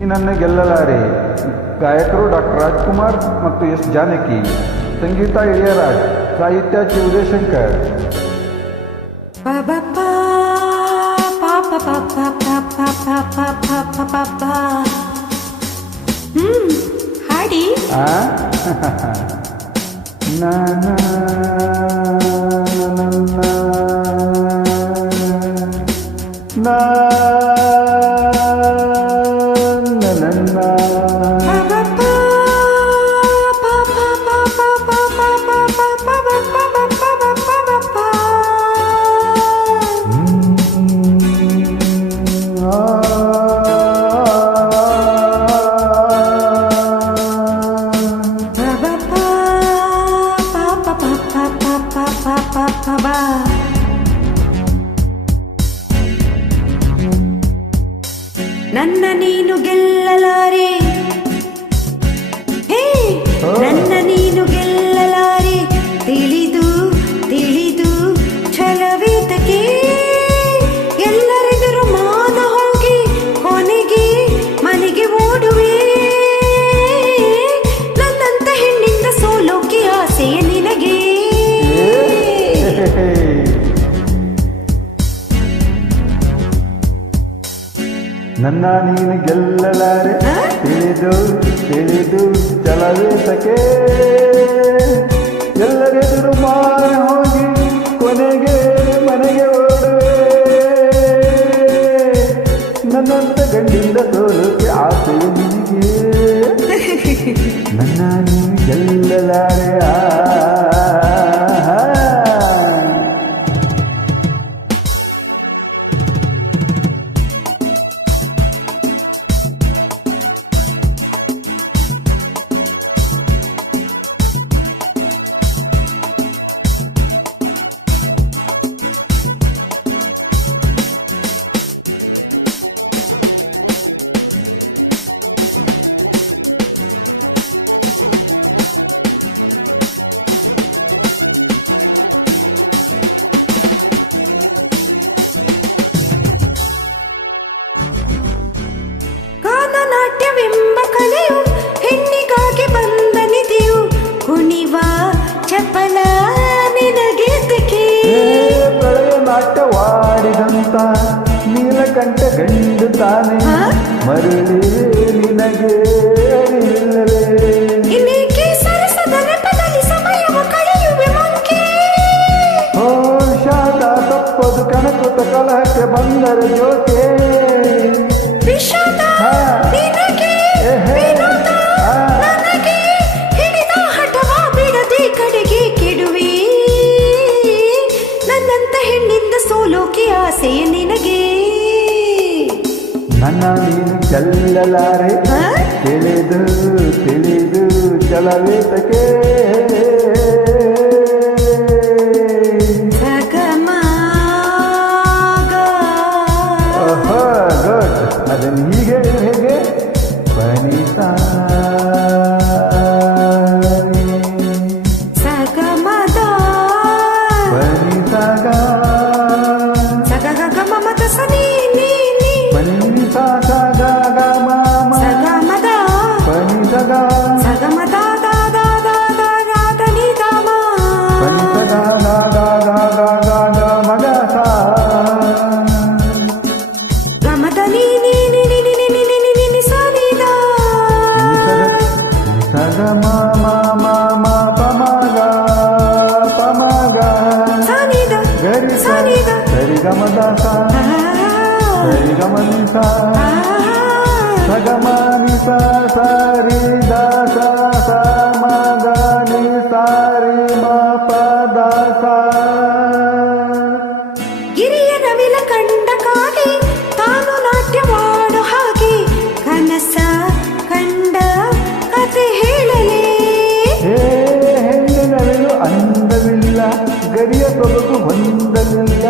ನನ್ನ ಗೆಲ್ಲಲಾರೆ. ಗಾಯಕರು ಡಾಕ್ಟರ್ ರಾಜ್ಕುಮಾರ್ ಮತ್ತು ಎಸ್ ಜಾನಕಿ. ಸಂಗೀತ ಇಳಿಯರಾಜ್. ಸಾಹಿತ್ಯ ಚಿ ಉದಯಶಂಕರ್. ಹಾಡಿ ನನ್ನ ನೀನು ಗೆಲ್ಲಲಾರೆ. ಹೇ ನನ್ನ ನೀನು ಗೆಲ್ಲಲಾರೆ. ತಿಳಿದು ತಿಳಿದು ಛಲವೇತಕ್ಕೆ ಎಲ್ಲರೆದುರು ಮಾನ ಹೋಗಿ ಕೊನೆಗೆ ಮನೆಗೆ ಓಡುವೆ. ನನ್ನಂತ ಹೆಣ್ಣಿಂದ ಸೋಲೋಕೆ ಆಸೆಯ ನಿನಗೆ. ನನ್ನ ನೀನು ಗೆಲ್ಲಲಾರೆ. ತಿಳಿದು ತಿಳಿದು ಛಲವೇತಕ್ಕೆ ಎಲ್ಲರೆದುರು ಮಾನ ಹೋಗಿ ಕೊನೆಗೆ ಮನೆಗೆ ಓಡುವೆ. ನನ್ನಂತ ಗಂಡಿಂದ ಸೋಲೋಕೆ ಆಸೆಯ ನಿನಗೆ. ನನ್ನ ನೀನು ಗೆಲ್ಲಲಾರೆ. ನಾಟ್ಯವೆಂಬ ಕಲೆಯು ಹೆಣ್ಣಿಗಾಗಿ ಬಂದ ನಿಧಿಯು. ಕುಣಿವ ಚಪಲ ನಿನಗೇತಕ್ಕೆ. ಪ್ರಳಯ ನಾಟ್ಯವಾಡಿದಂತ ನೀಲಕಂಠ ಗಂಡು ತಾನೆ ಮರಳಿ ನಿನಗೆ ಅರಿವಿಲ್ಲವೇ. ಇನ್ನೇಕೆ ಸರಸದ ನೆಪದಲ್ಲಿ ಸಮಯವ ಕಳೆಯುವೆ ಮಂಕೆ. ಶಾದ ತಪ್ಪದು ಕನಕುತ ಕಲಹಕ್ಕೆ ಬಂದರೆ ಜೋಕೆ. ವಿಷಾದ ನಿನಗೆ ವಿನೋದ ನನಗೆ. ಹಿಡಿದ ಹಠವ ಬಿಡದೆ ಕಡೆಗೆ ಕೆಡುವೆ. ನನ್ನಂತ ಹೆಣ್ಣಿಂದ ಸೋಲೋಕೆ ಆಸೆಯ ನಿನಗೆ. ನನ್ನ ನೀನು ಗೆಲ್ಲಲಾರೆ. ತಿಳಿದು ತಿಳಿದು ಛಲವೇತಕ್ಕೆ ಅದನ್ನು ಹೀಗೆ ಹೇಗೆ ಬನಿತಾ ಸಗಮದ ಬನಿತಾಗ ಸಗ ಮಮತ ಸನಿ ನೀ ಬನಿತಾ ಸಗ ಮ ಸಗಮದ ಬನಿತಗ ಸಗಮದ ದಾದನಿ ದಾಮ ಬನಿತಗ ಮಗ ಸಾ ಗಮದ ನೀ ಸನಿದ ಸಗ ಮ ಪಮಗ ಪಮಗ ಸನಿದ ಗರಿ ಸನಿದ ಸರಿ ಗಮದ ಸಾ ಸರಿ ಗಮನಿ ಸಾ ಸಗಮನಿ ಸಾ ಸರಿ ದ ಸ ಮ ಗ ನಿ ಸಾರಿ ಮ ಪದ ಸಾ. ಗಿರಿಯ ನವಿಲ ಕಂಡ ಕಾಗೆ ತಾನು ನಾಟ್ಯವಾಡೋ ಹಾಗೆ ಕನಸ ಕಂಡ ಕತೆ ಹೇಳಲೇ. ಹೆಣ್ಣಿನವಿಲು ಅಂದವಿಲ್ಲ ಗರಿಯ ಸೊಬಗು ಹೊಂದಲಿಲ್ಲ.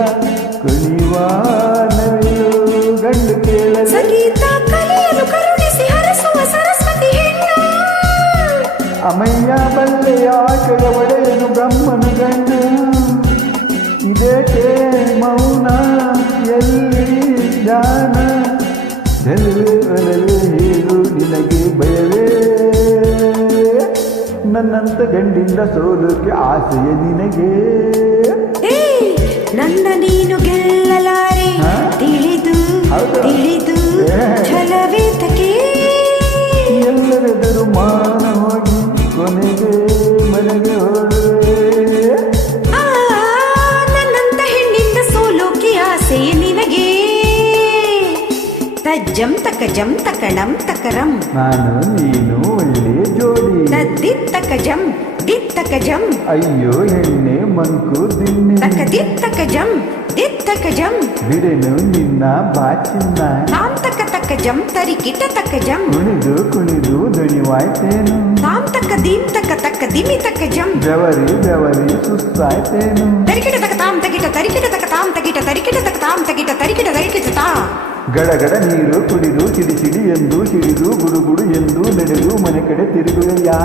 ಕುಣಿವ ನವಿಲು ಗಂಡು ಕೇಳಲಿ. ಸಂಗೀತ ಕಲಿಯಲು ಕರುಣಿಸಿ ಹರಸುವ ಸರಸ್ವತಿ ಹೆಣ್ಣು. ಅಮಯ್ಯ ಬಲ್ಲೆಯ ಆಕೆಯ ಒಡೆಯನು ಬ್ರಹ್ಮನು ಗಂಡು. ಇದೇಕೆ ಮೌನ ಎಲ್ಲಿ ಧ್ಯಾನ ಎಲ್ಲಿ ನನ್ನಂತ ಗಂಡಿಂದ ಸೋಲೋಕೆ ಆಸೆಯ ನಿನಗೆ ಏ ನನ್ನ ನೀನು ಗೆಲ್ಲಲಾರೆ ಹಾ? ತಿಳಿದು ಹೌದಾ? ತಿಳಿದು ಏ. ಛಲವೇತಕೆ ಎಲ್ಲರೆದರು ಮಾನ ಹೋಗಿ ಕೊನೆಗೆ ಮನೆಗೆ ಹೋದೆ ಆ ನನ್ನಂತ ಹೆಣ್ಣಿಂದ ಸೋಲೋಕೆ ಆಸೆಯ ನಿನಗೆ ತಜ್ಜಂ ತಕಜಂ ತಕಣಂ ತಕರಂ ನಾನು ನೀನು ಒಳ್ಳೆ ಜೋಡಿ ತದ್ದಿತ್ತಕಜಂ ದಿತ್ತಕಜಂ ಅಯ್ಯೋ ಹೆಣ್ಣೆ ಮಂಕು ದಿನ್ನೆ ತಕದಿತ್ತಕಜಂ ದಿತ್ತಕಜಂ ಬಿಡೆನು ನಿನ್ನ ಬಾಚಿನ್ನ ತಾಂ ತಕ ತಕಜಂ ತರಿಕಿಟ ತಕಜಂ ಕುಣಿದು ಕುಣಿದು ದಣಿವಾಯ್ತೇನು ತಾಂ ತಕ ದೀಂ ತಕ ತಕ ದಿಮಿ ತಕಜಂ ಬೆವರಿ ಬೆವರಿ ಸುಸ್ತಾಯ್ತೇನು ತರಿಕಿಟ ತಕ ತಾಂ ತಗಿಟ ತರಿಕಿಟ ತಕ ತಾಂ ತಗಿಟ ತರಿಕಿಟ ತಕ ತಾಂ ತಗಿಟ ತರಿಕಿಟ ತರಿಕಿಟ ತಾ ಗಡಗಡ ನೀರು ಕುಡಿದು ಸಿಡಿ ಸಿಡಿ ಎಂದು ಸಿಡಿದು ಗುಡುಗುಡು ಎಂದು ನಡೆದು ಮನೆ ಕಡೆ ತಿರುಗುವೆಯಾ